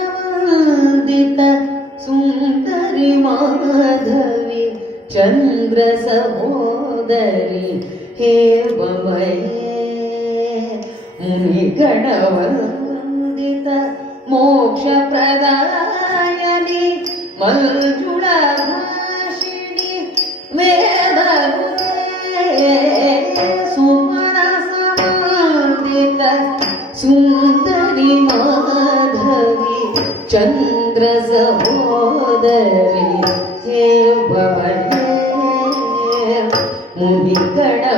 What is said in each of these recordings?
ಸುಮನಸವಂದಿತ ಸುಂದರಿ ಮಾಧವಿ ಚಂದ್ರ ಸಹೋದರಿ ಹೇ ಬಮಯೇ ಮುನಿಗಣವಂದಿತ ಮೋಕ್ಷ ಪ್ರದಾಯನಿ ಮಂಜುಳ ಭಾಷಿಣಿ ವೇದ ಸುಮನಸವಂದಿತ ಸುಂದರಿ ಮಾಧವಿ ಚಂದ್ರ ಸಹೋದರಿ ಹೇ ಭವನೇ ಮುನಿಗಣವಂದಿತ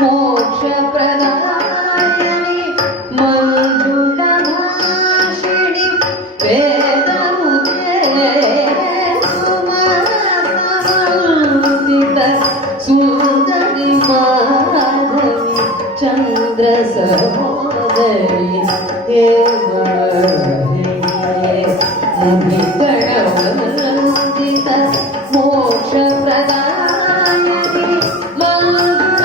ಮೋಕ್ಷ ಪ್ರದಾಯನಿ ಮಂಜುಳ ಭಾಷಿಣಿ ವೇದಮುಖೇ ಸುಮನಸವಂದಿತ ಸುಂದರಿ ಮಾಧವಿ ಚಂದ್ರ ಸಹೋದರಿ ಹೇ ಮುನಿಗಣವಂದಿತ ಮೋಕ್ಷ ಪ್ರದಾಯನಿ ಮಂಜುಳ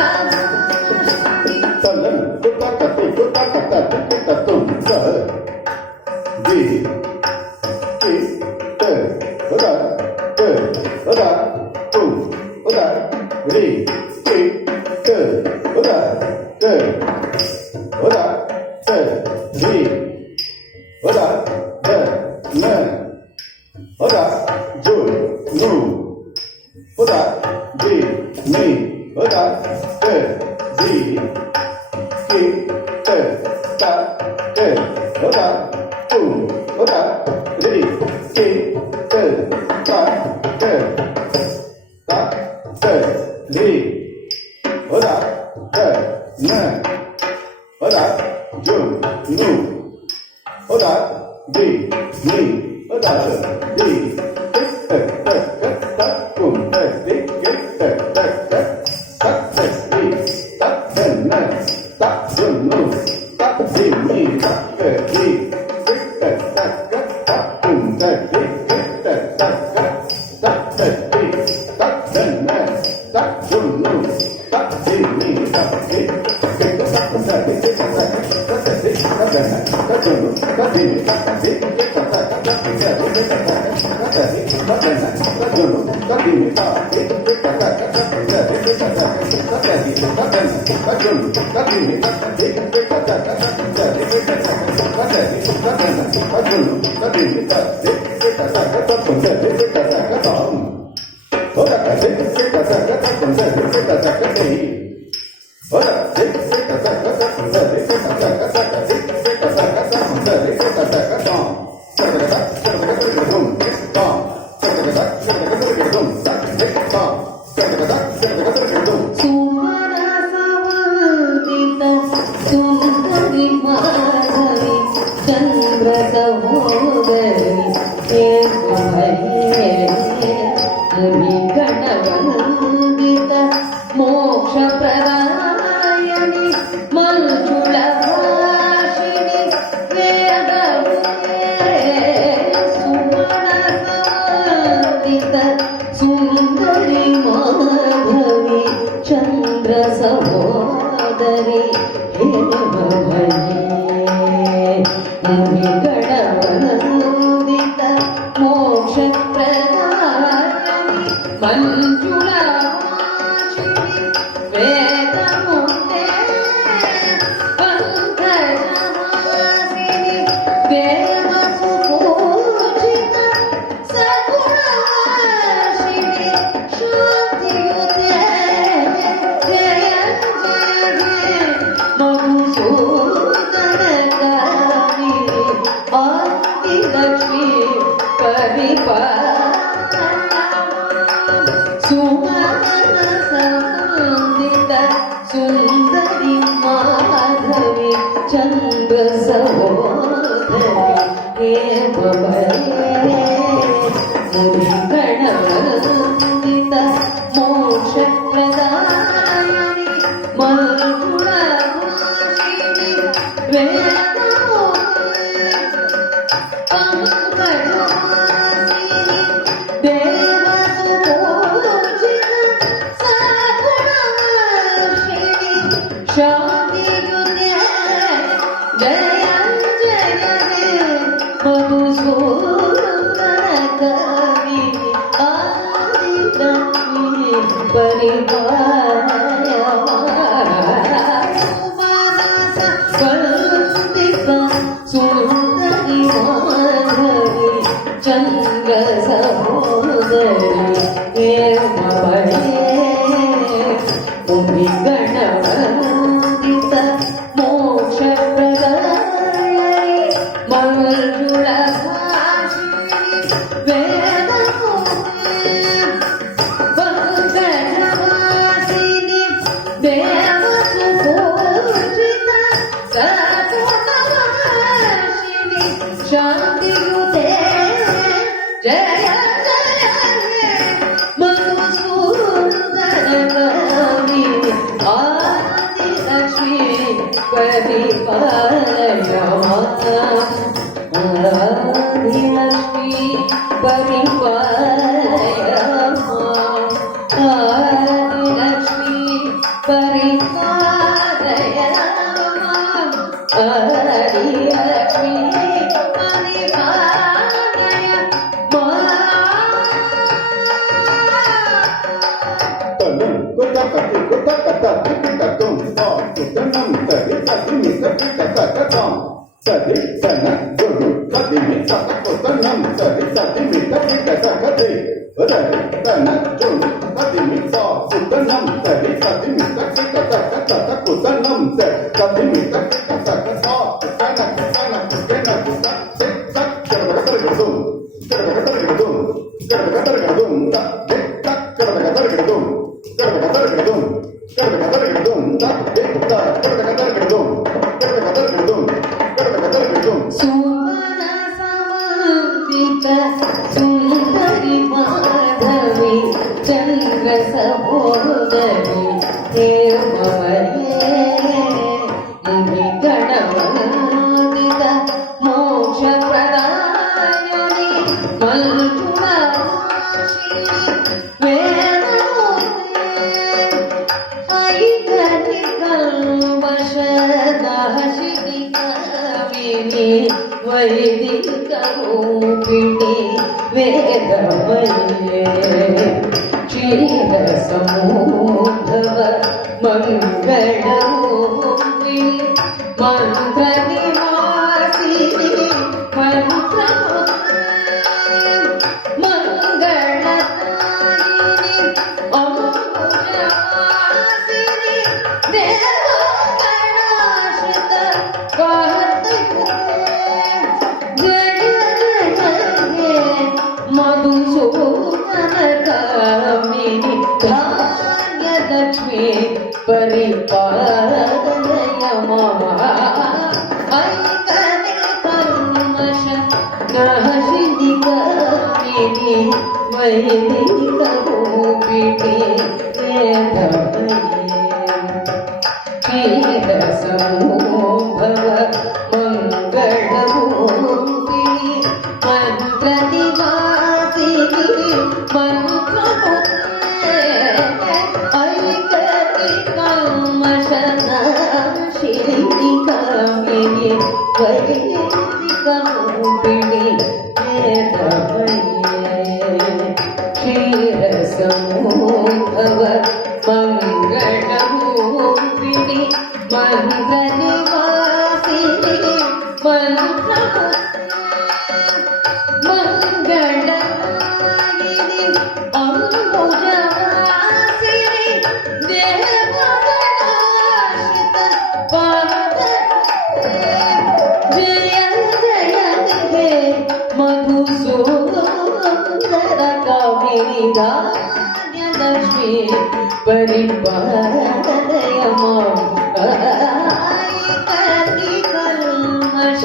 ಮುನಿಗಣವಂದಿತ ಮೋಕ್ಷ ಪ್ರದಾಯನಿ ಮಂಜುಳ ಭಾಷಿಣಿ ವೇದ ಸುಮನಸವಂದಿತ ಸುಂದರಿ ಮಾಧವಿ ಚಂದ್ರ ಸಹೋದರಿ ಹೇ ಭವನೇ ಮುನಿಗಣವಂದಿತ ಮೋಕ್ಷ ಪ್ರದಾಯನಿ ಮಂಜುಳ ಭಾಷಿಣಿ ವೇದಮುಖೇ ಪಂಕಜವಾಸಿನಿ ದೇವಸುಪೂಜಿತ ಸಗುಣವಾಸಿನಿ ಶಾಂತಿಯುತೆ ಜಯ ಜಯ ಮಧುಸೂದನಕಾರಿ ಆದಿಲಕ್ಷ್ಮಿ ಸುಮನಸವಂದಿತ ಸುಂದರಿ ಮಾಧವಿ ಚಂದ್ರ ಸಹೋದರಿ ಹೇ ಭವನೇ ಮುನಿಗಣವಂದಿತ ಮೋಕ್ಷ ಪ್ರದಾಯನಿ ಮಂಜುಳ ಭಾಷಿಣಿ ವೇದಮುಖೇ ಪಂಕಜವಾಸಿನಿ ದೇವಸುಪೂಜಿತ ಸಗುಣವಾಸಿನಿ ಶಾಂತಿಯುತೆ ಜಯ ಚಂದ್ರ ಸಹೋದರಿ ಮುನಿ ಗಣವಂದಿತ ಮೋಕ್ಷ ಪ್ರದಾಯ ಮಂಜುಳ ವೇದ ವಂದನವಾಸಿನಿ ದೇವಸು ಪೂಜಿತ ಸಗುಣವಾಸಿನಿ ಶಾಂತಿಯುತೆ ಜಯ ಜಯ ಹೇ ಮಧುಸೂದನ ಕಾಮಿನಿ ಆದಿಲಕ್ಷ್ಮೀ ಪರಿಪಾಲಯ ಆದಿಲಕ್ಷ್ಮೀ ಪರಿಪಾಲಯ ಆದಿಲಕ್ಷ್ಮೀ ಪರಿಪಾಲಯ ಆದಿಲಕ್ಷ್ಮೀ ಸುಂದರಿ ಮಾಧವಿ ಚಂದ್ರ ಸಹೋದರಿ ದೇವಮಯೇ ಮುನಿ ಗಣವಂದಿತ ಮೋಕ್ಷ ಪ್ರದಾಯನಿ ಮಂಜುಳಾಶಿನಿ ಐಕನಿ ಕಲ್ಮಷನಾಶಿನಿ ಕಾಮಿನಿ ವೈದಿಕ ರೂಪಿಣಿ ವೇದಮಯೇ ಕ್ಷೀರ ಸಮೂಹವ ಮಂಗಳರೂಪಿಣಿ ಮಂತ್ರ ನಿವಾಸಿನಿ ಮಂತ್ರ ಮಂಗಳತಾರಿಣಿ ಅಂಬುಜವಾಸಿನಿ ದೇವಗಣಾಶ್ರಿತ ಮಧುಸೂದನ ಕಾಮಿನಿ ಧಾನ್ಯಲಕ್ಷ್ಮೀ ಪರಿಪಾಲಯ ಐಕನಿ ಕಲ್ಮಷ ನಾಶಿನಿ ಕಾಮಿನಿ ವೈದಿಕ ರೂಪಿಣಿ ವೇದಮಯೇ ಕ್ಷೀರ ಸಮೂಹವ ಮಂಗಳರೂಪಿಣಿ ಮಂತ್ರ ನಿವಾಸಿನಿ ಮಂತ್ರ ಐಕನಿ ಕಲ್ಮಷನಾಶಿನಿ ಕಾಮಿನಿ ವೈದಿಕ ರೂಪಿಣಿ ವೇದಮಯೇ ಕ್ಷೀರ ಸಮೂಹವ ಮಂಗಳರೂಪಿಣಿ ಮಂತ್ರ ನಿವಾಸಿನಿ ಮಂತ್ರ ಮಂಗಳಾಯಿನಿ ಅಂಬುಜವಾಸಿನಿ ದೇವಗಣಾಶ್ರಿತ ಪಾದ ಜಯ ಜಯ ಹೇ ಮಧುಸೂದನ ಕಾಮಿನಿ ಧಾನ್ಯಲಕ್ಷ್ಮೀ ಪರಿಪಾಲಯ ಐಕನಿ ಕಲ್ಮಷ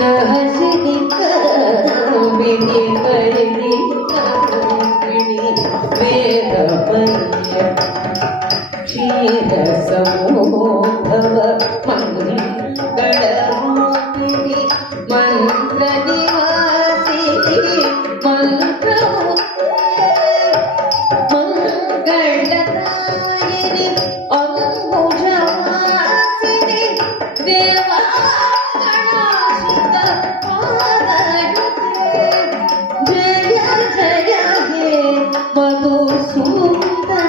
ನಾಶಿನಿ ಕಾಮಿನಿ ವೈದಿಕ ರೂಪಿಣಿ ವೇದಮಯೇ ಕ್ಷೀರ ಸಮೂಹವ ಮಂಗಳರೂಪಿಣಿ ಮಂತ್ರ ನಿವಾಸಿನಿ ಮಂತ್ರ ಮಂಗಳದಾಯಿನಿ ಅಂಬುಜವಾಸಿನಿ ದೇವಗಣಾಶ್ರಿತ ಪಾದಯುತೆ ಜಯ ಜಯ ಹೇ ಮಧುಸೂದನ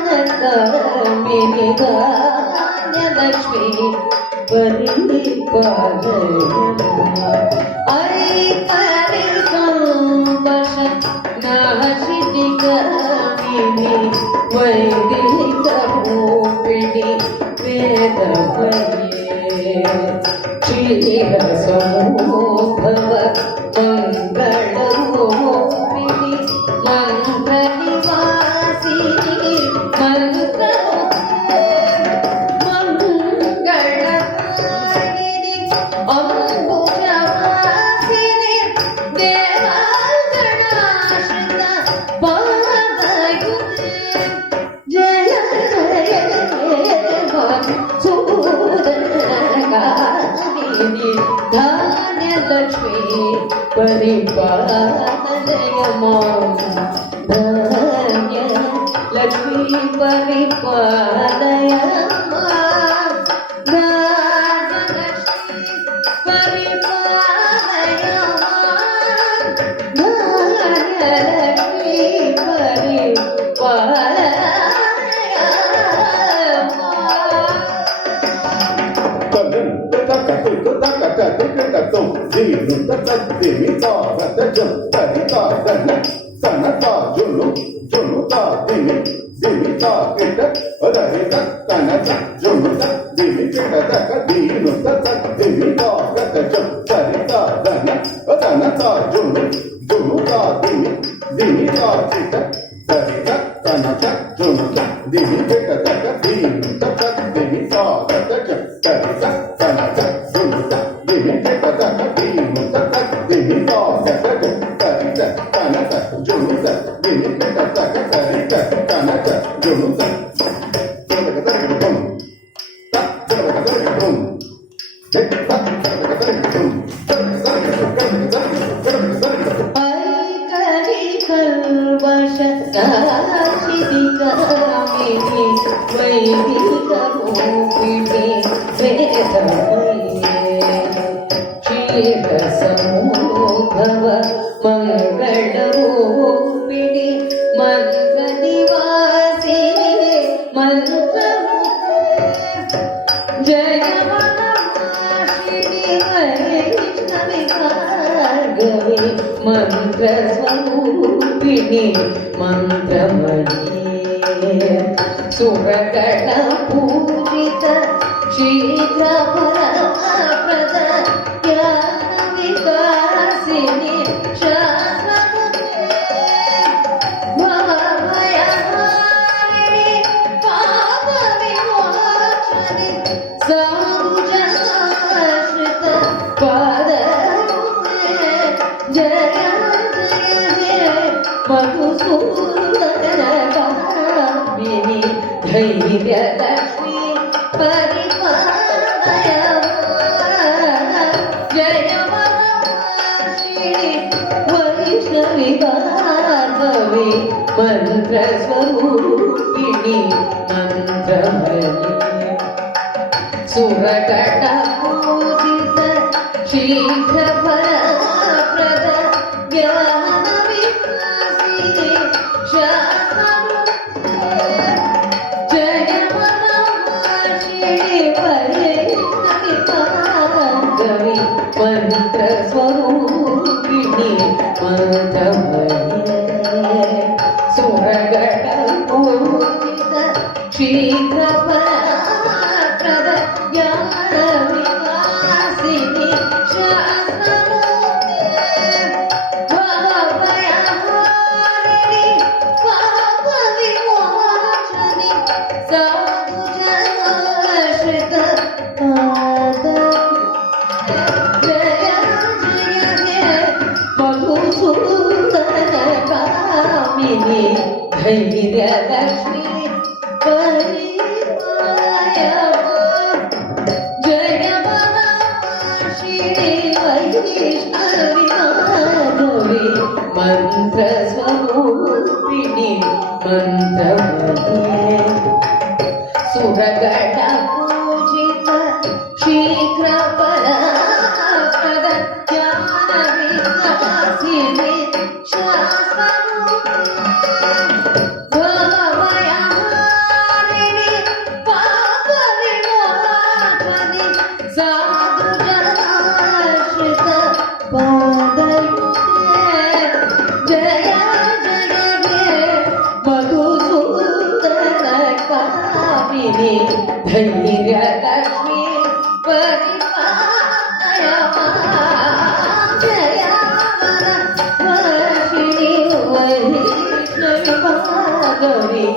गौरी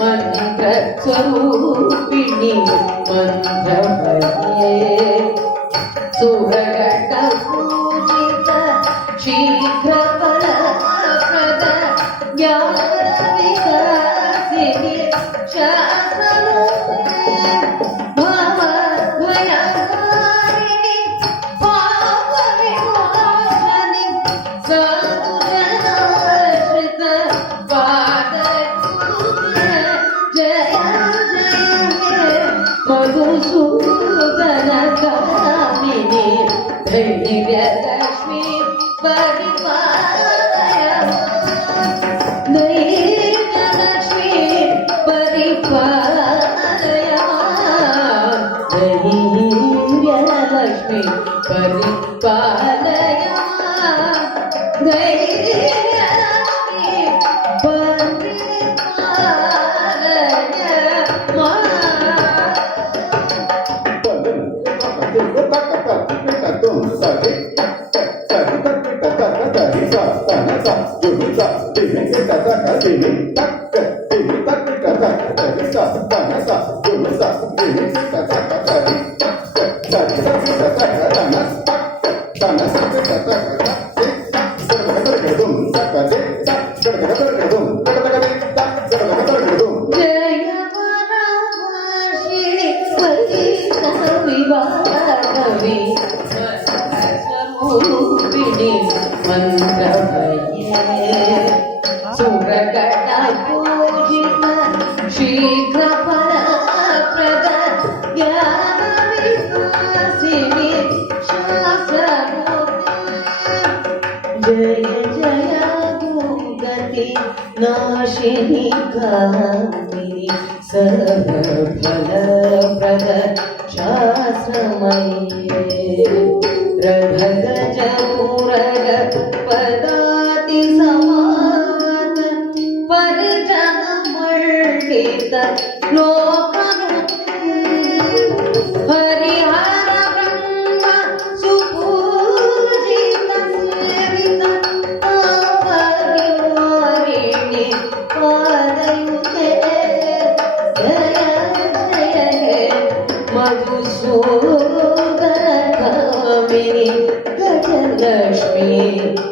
मंत्र स्वरूपिणी मंत्रमये सुरगट पूजित शीघ्र फलप्रद ज्ञान विकासिनी शास्त्ररूपिणी भवद्भयहारिणी पापविमोचनी साधुजनाश्रित पादपूज्य जय जय हे मधुसूदन कामिनी दैव्यलक्ष्मी परिपालय दैव्यलक्ष्मी परिपालय दैव्यलक्ष्मी परिपालय दैव्यलक्ष्मी विवाहवी स्वरूपिणी मंत्रमये सुरगट पूजित शीघ्र फलप्रद ज्ञान विकासिनी शास्त्ररूपिणी जय जय दुर्गति नाशिनी कामिनी सर्वफलप्रद शास्त्रमये रथगज पूरग पदाति समाद परिजन मंडित लोकनुते हरिहर ब्रह्म सुपूजित सेवित परिवारिणी पादयुते जय जय हे मधुसूदन कामिनी गजलक्ष्मी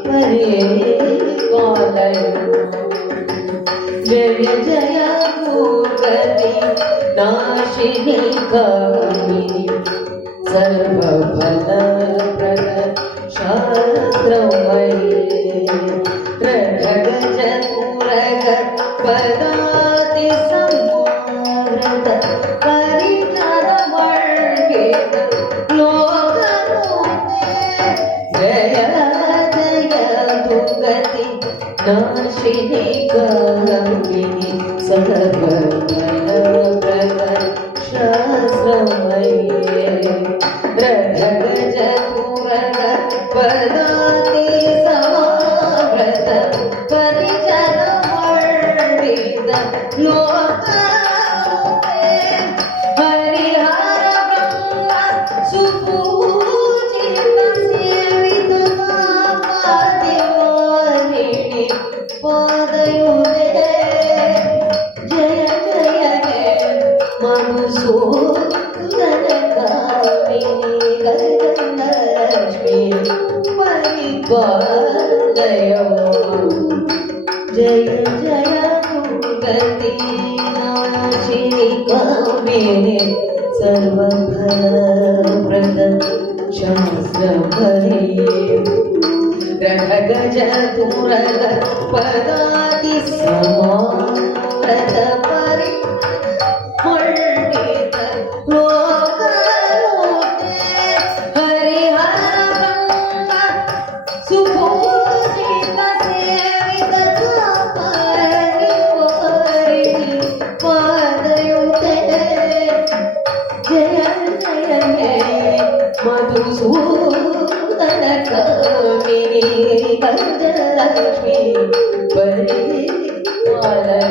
परिपालय जय जय दुर्गति नाशिनी कामिनी सर्वफलप्रद शास्त्रमये रथगज पूरग पदाति समावृत परिजन मंडित लोकनुते जय जय दुर्गति नाशिनी कामिनी सर्वफलप्रद शास्त्रमये रथगज पूरग पदाति समावृत परिजन मंडित लोकनुते हरिहर ब्रह्म सुपूजित सेवित पादिवारिणी पादयुते जय जय हे मधुसूदन कामिनी गजलक्ष्मी परिपालय जय जय दुर्गति नाशिनी कामिनी सर्वफलप्रद शास्त्रमये रथगज पूरग पदाति समावृत परिमण्डित लोकनुते हरिहर ब्रह्म सुपूजित सेवित परिवारिणी पादयुते जय जय हे मधुसूदन कामिनी गजलक्ष्मी परिपालय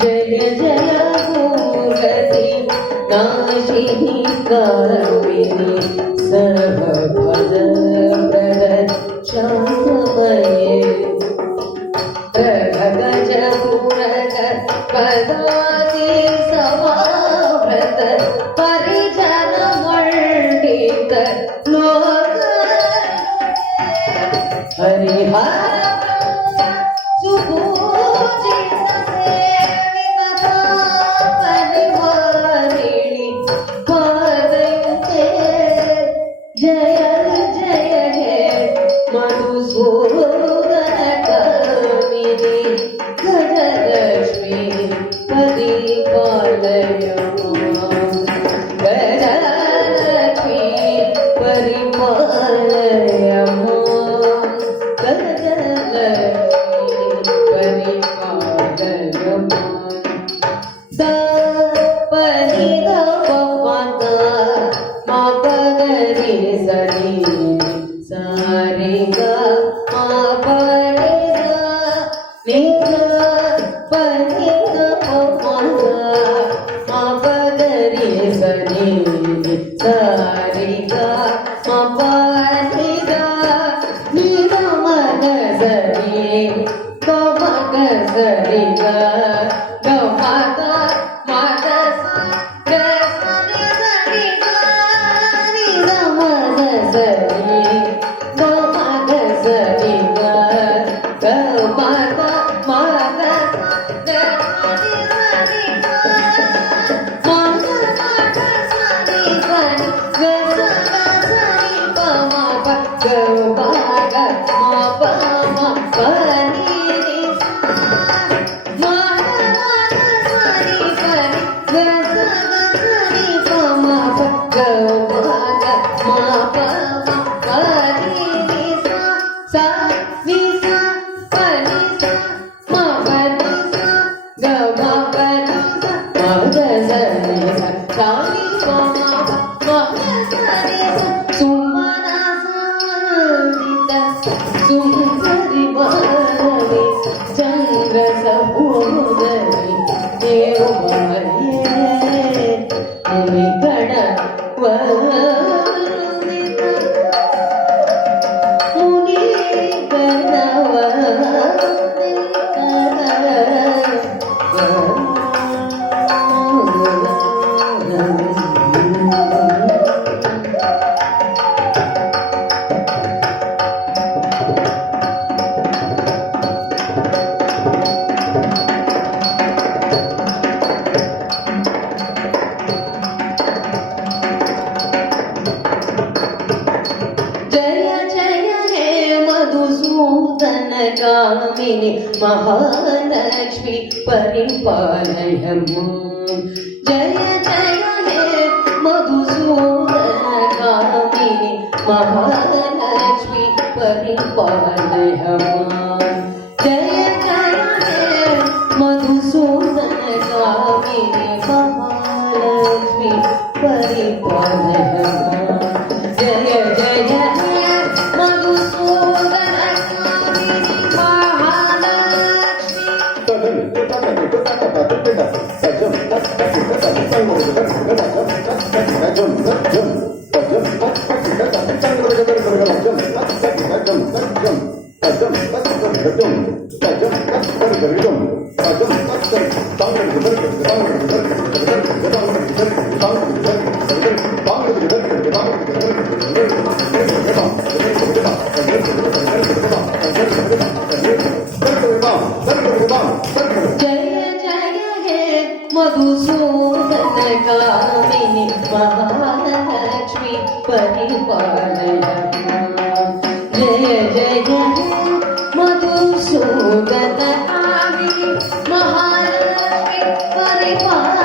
जय जय दुर्गति नाशिनी कामिनी सर्वफलप्रद शास्त्रमये रथगज जय जय हे मधुसूदन कामिनी गजलक्ष्मी परिपालय मां गजलक्ष्मी परिपालय मां गजलक्ष्मी परिपालय मां सा पनि ध प म ग म प ग रि स नि सा रे ग म प नि ध नि ध प नि ध प म ग म प ग रि स नि सा रे ग म प नि ध नि ध म ग स रि ग म ग स रि ग ग म ग कामिनी महालक्ष्मी परिपालय मां जय जय हे मधुसूदन कामिनी महालक्ष्मी परिपालय मां जय जय हे मधुसूदन कामिनी महालक्ष्मी परिपालय मां जय जय हे मधुसूदन मधुसूदन कामिनी महालक्ष्मी परिपालय जय जय मधुसूदन कामिनी महालक्ष्मी परिपालय जय जय मधुसूदन कामिनी महालक्ष्मी परिपालय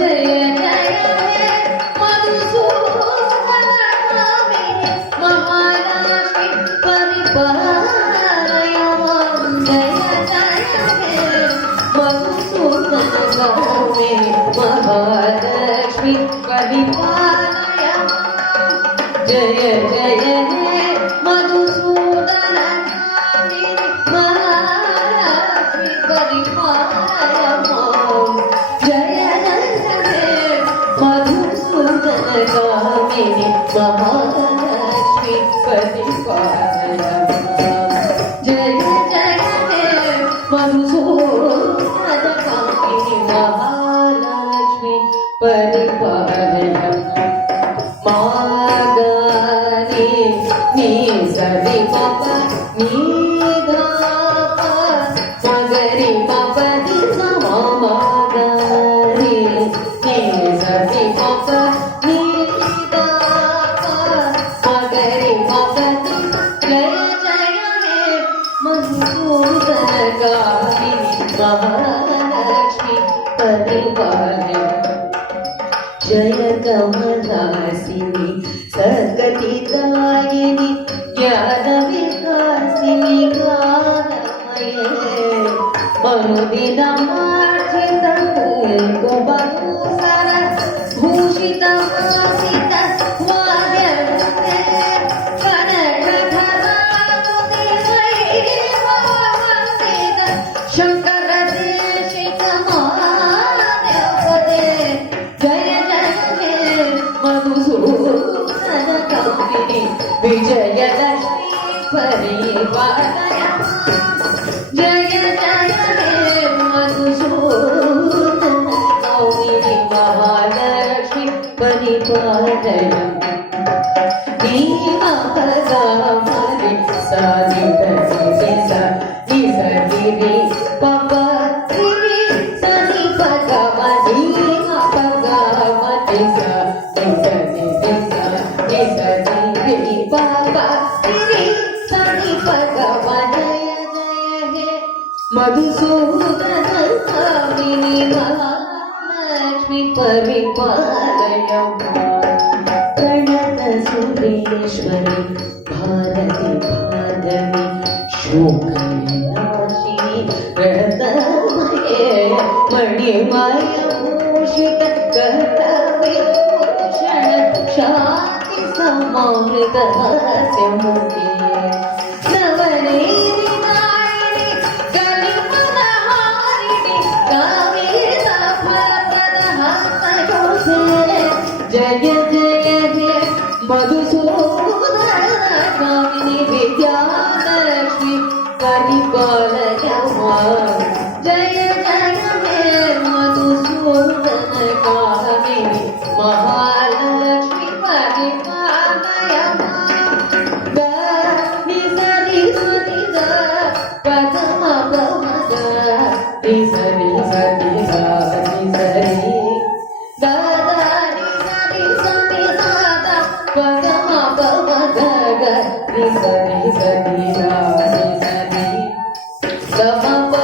जय जय महालक्ष्मी परिपालय जय जय हे मधुसूदन कामिनी महालक्ष्मी परिपालय जय जय हे मधुसूदन कामिनी महालक्ष्मी परिपालय जय जय हे मधुसूदन कामिनी महालक्ष्मी परिपालय मागनी नी सदी पप नी ध प मगरी पप दी स मगरी नी सदी पप नी ध कमलासिनी सद्गतिदायिनि ज्ञानविकासिनि गानमये अनुदिनमार्जितं कुबकुसर भूषितमासित वाद्यनुते कनकधरानुते वैभववन्दित शङ्करदेशिकमानवदे जय जय हे मधुसूदनकौमुदिनि विजयलक्ष्मी परिपालय जय जय हे मधुसूदनकौमुदिनि महालक्ष्मी परिपालय नीमपदामरि सनिधि सनिधि पप रि सनि पदमनि मपदामनि सनिधि पप रि सनि पदमनि जय मधुसूदन कामिनी महालक्ष्मी परिपालय प्रणत सुरेश्वरी भारती भागवी शोकविनाशिनी रतमये मणिमय भूषित कर्तव्यभूषण शान्ति समामृत हास्य मुखे नवनीतिदायिनि कलिमलहारिणि कामितफलप्रदहस्तयोगे जय जय हे मधुसूदनकामिनि विद्यालक्ष्मी परिपालय जय जय हे मधुसूदनकामिनि महालक्ष्मी परिपालय नि सनि सनि द पदम पम द नि सनि सनि द नि सनि द नि सनि द पदम पम द नि सनि सनि द नि सनि ग म प म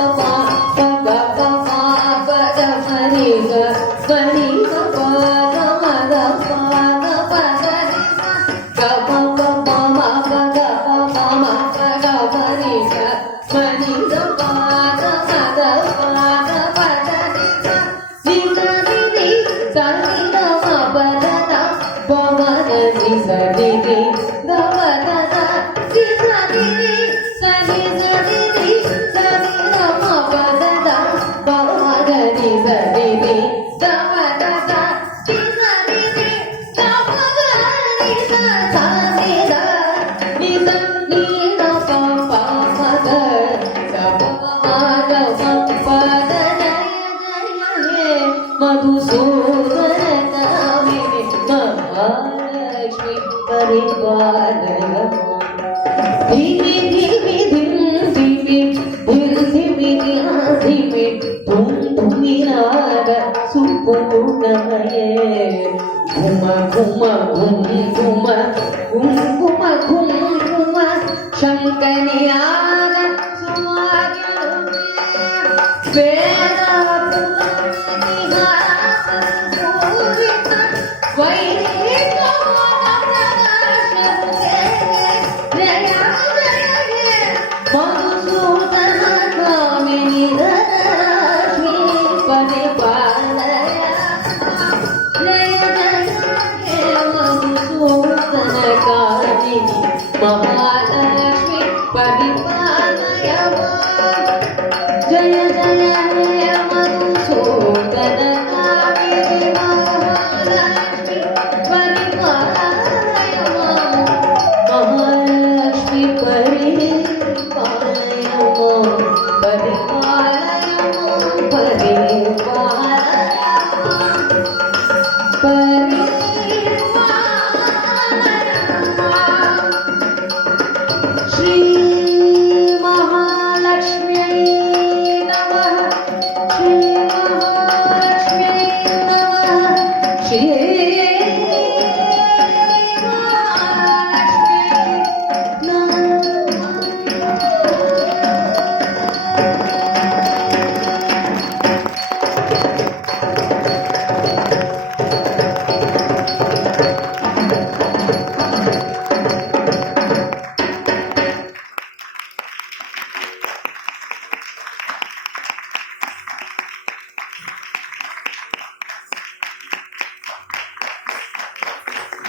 प ग प म प द मनि ग मनि ग प ग म ग प ग प ग नि ग म प म म प ग प म म प ग मनि ग मनि ग प ग म ग प ग प ग नि ग नि रि स नि ग म प द द प म ग नि स नि रि ग प द द नि स नि रि स नि स नि रि स नि ग म प द द प म ग नि स नि रि ग प द द नि स नि रि ग प ग नि स स नि द नि स नि द प प म ग ग प म ग प प द जय जय हे मधुसूदनकामिनि महालक्ष्मी परिपालय धीमे धीमे धीमे धीमे धीमे धीमे धूम धूमिनाद सुपूर्णमये घुम घुम घुम घुम घुम घुम घुम घुम शङ्कनिनाद सुवाग्यरुते वेद पुराणिहासपूरित वैदिकमोहप्रकाशमुखे जय जय हे मधुसूदनकामिनि लक्ष्मी परिपालय जय जय हे मधुसूदनकामिनि महा